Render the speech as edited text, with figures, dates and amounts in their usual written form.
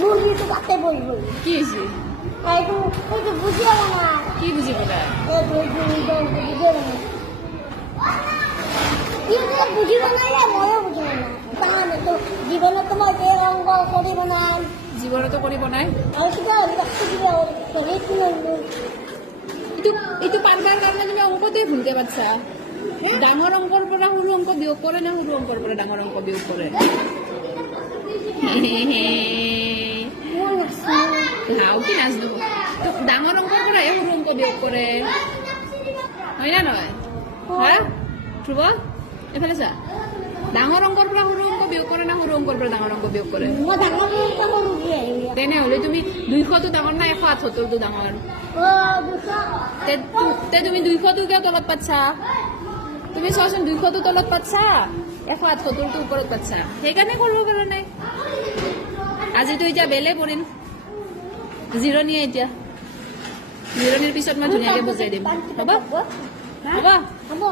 মুরগিটো কাটে বই বই কি হয়েছে? এইটো বুঝিয়ে না কি বুঝি পেলা? বুঝিব নাইলে ময়ো বুঝিব না তাহলে তো জীবনে তোমার যে অঙ্গ করিব না জীৱনতো কৰিব নাই। আৰু কিবা ৰক্ত কিবা সেইটো এইটো পাৰবাৰ কাৰণে তুমি অংকটোৱে ভুলকে পাৰছা। ডাঙৰ অংকৰ পৰা সৰু অংক বিয়োগ কৰে নে সৰু অংকৰ পৰা ডাঙৰ অংক বিয়োগ কৰে? হাও কি নাচলো ডাঙৰ অংকৰ পৰা সৰু অংক বিয়োগ কৰে হয় না নহয়? হা ধ্ৰুৱ এইফালে চা ডাঙৰ অংকৰ পৰা সৰু অংক বিয়োগ কৰে না সৰু অংকৰ পৰা ডাঙৰ অংক বিয়োগ কৰে? মই ডাঙৰ কৰোঁ তেনেহ'লে তুমি 200টো ডাঙৰ না 178টো ডাঙৰ? তে তুমি 200টো কিয় তলত পাচ্ছা? তুমি চোৱাচোন 200টো তলত পাচ্ছা 178টো ওপৰত পাচ্ছা সেইকাৰণে কৰিব পৰা নাই। আজিতো এতিয়া বেলে পৰিল জিৰণিয়ে এতিয়া জিৰণিৰ পিছত মই ধুনীয়াকে বুজাই দিম হ'ব হ'ব। হ'ব